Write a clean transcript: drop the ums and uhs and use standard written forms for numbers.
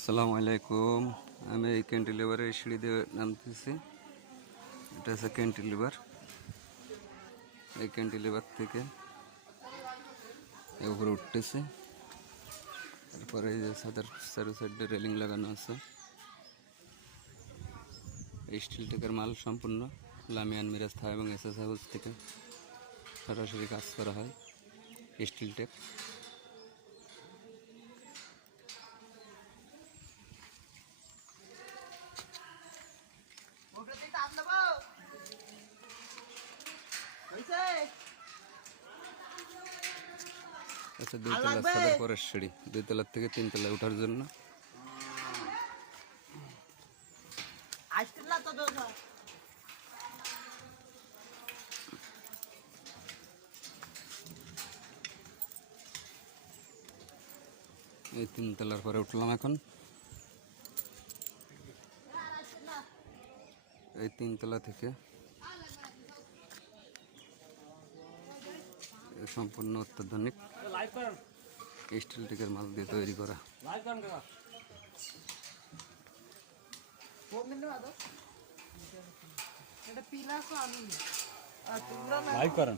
আসসালামু আলাইকুম। আমি এই ক্যান্টিলিভারের সিঁড়ি দিয়ে নামতেছি। এটা হচ্ছে ক্যান্টিলিভার। এই ক্যান্টিলিভার থেকে উপরে উঠতেছে। তারপরে এই যে চারু সাইডে রেলিং লাগানো আছে। এই স্টিল টেকের মাল সম্পূর্ণ লামিয়ান মিরাজ থাই এবং এসএস হাউস থেকে সরাসরি কাজ করা হয়। স্টিল টেক আচ্ছা, 2 তলা ছাদের পরের সিঁড়ি, 2 তলার থেকে 3 তলায় ওঠার জন্য। এই 3 তলার পরে উঠলাম এখন। এই 3 তলা থেকে সম্পূর্ণ অত্যাধুনিক স্টিল টেকের মাল দিয়ে তৈরি করা। লাইভ করেন।